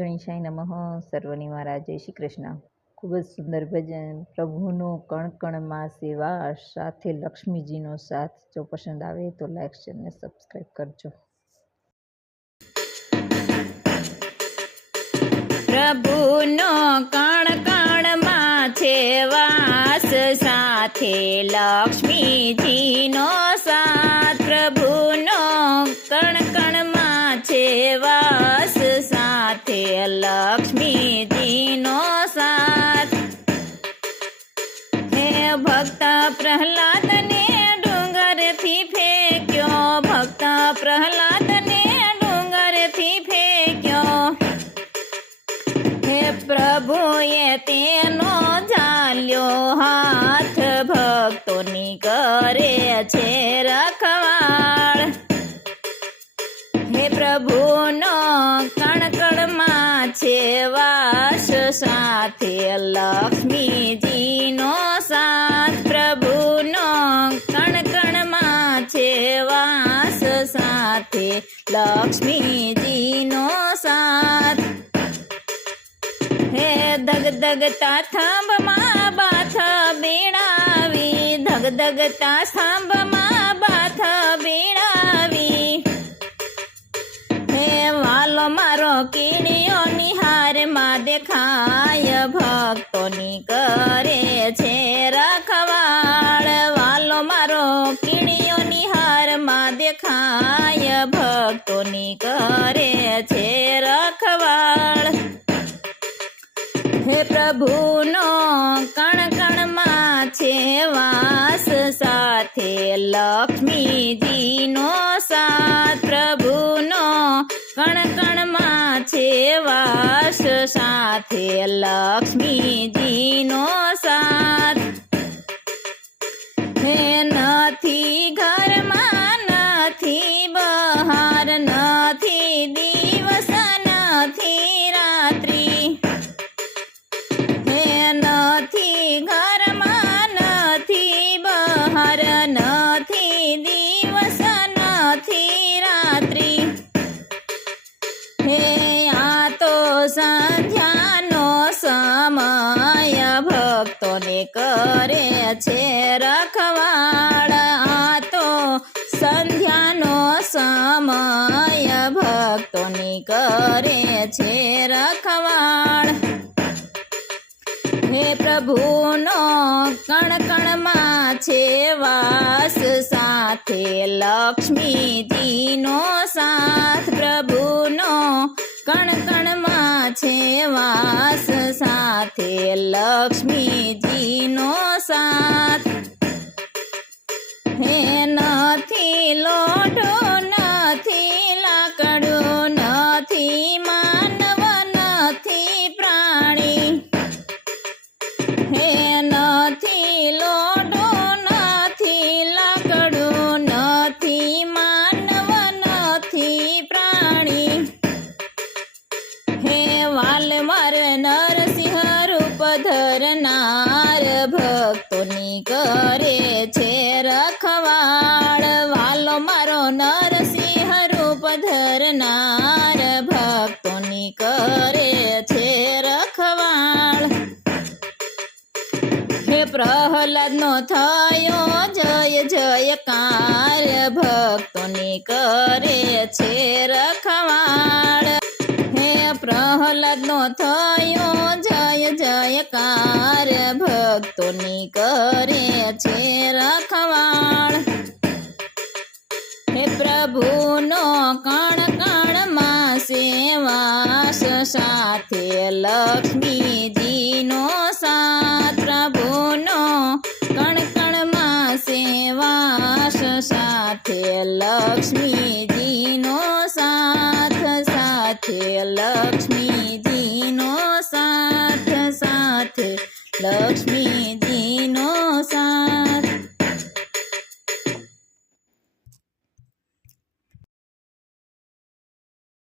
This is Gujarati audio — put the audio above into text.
ગણેશાય નમઃ. સર્વની મારા જય શ્રી કૃષ્ણ. ખૂબ જ સુંદર ભજન. પ્રભુનો કણ કણમાં સેવા સાથે લક્ષ્મીજીનો સાથ. જો પસંદ આવે તો લાઈક શેર ને સબસ્ક્રાઈબ કરજો. પ્રભુનો કણ કણમાં છે વાસ સાથે લક્ષ્મીજીનો સાથ. પ્રભુનો કણ કણમાં છે વાસ સાથે લક્ષ્મીજીનો સાથ. હે ભક્ત પ્રહલાદને ડુંગરથી ફેંક્યો, ભક્ત પ્રહલાદને ડુંગરથી ફેંક્યો. હે પ્રભુએ તેનો ઝાલ્યો હાથ, ભક્તોની કરે છે રખવાળ. હે પ્રભુનો કણ કણમાં છે વાસ સાથે લક્ષ્મીજીનો સાથ. પ્રભુનો કણ કણમાં છે વાસ સાથે લક્ષ્મીજીનો સાથ. હે ધગધગતા થાંભમાં બાથ બીણાવી, ધગધગતા થાંભમાં બાથ બીણાવી. હે વાલો મારો કીડીઓ નિહારમાં દેખાય, ભક્તોની કરે છે રખવાળ. વાલો મારો કીડીઓ નિહારમાં દેખાય, ભક્તોની કરે છે રખવાળ. હે પ્રભુનો કણ કણમાં છે વાસ સાથે લક્ષ્મીજીનો સાથ. પ્રભુનો કણ કણમાં છે વાસ સાથે લક્ષ્મીજીનો સાથ. હે નથી ઘરમાં નથી બહાર, નથી દિવસ નથી રાત્રિ. નથી ઘરમાં નથી બહાર, નથી દિવસ નથી રાત્રિ. હે આ તો સંધ્યાનો સમય, ભક્તોને કરે છે રખવાળ. આ તો સંધ્યાનો સમય, ભક્તોની કરે છે રખવાળ. હે પ્રભુનો કણ કણમાં છે વાસ સાથે લક્ષ્મીજીનો સાથ. પ્રભુનો કણ કણમાં છે વાસ સાથે લક્ષ્મીજીનો સાથ. હે નથી લોઢો નથી લાકડું, નથી માનવ નથી પ્રાણી. હે નથી લોઢો નથી લાકડું, નથી માનવ નથી પ્રાણી. હે વાલમાર નરસિંહ રૂપ ધરનાર, ભક્તોની કરે છે રખવાળ. વાલો મારો નરસિંહ રૂપ ધરનાર, ભક્તોની કરે છે રખવાળ. હે પ્રહલાદનો થયો જય જયકાર, ભક્તોની કરે છે રખવાળ. હે પ્રહલાદનો થયો જય જયકાર, ભક્તોની કરે છે રખવાળ. હે પ્રભુનો કણ કણમાં સેવાસ સાથે લક્ષ્મીજીનો સાથ. પ્રભુનો કણ કણમાં સેવાસ સાથે લક્ષ્મીજીનો સાથ, સાથે લક્ષ્મીજીનો સાથ, સાથે લક્ષ્મી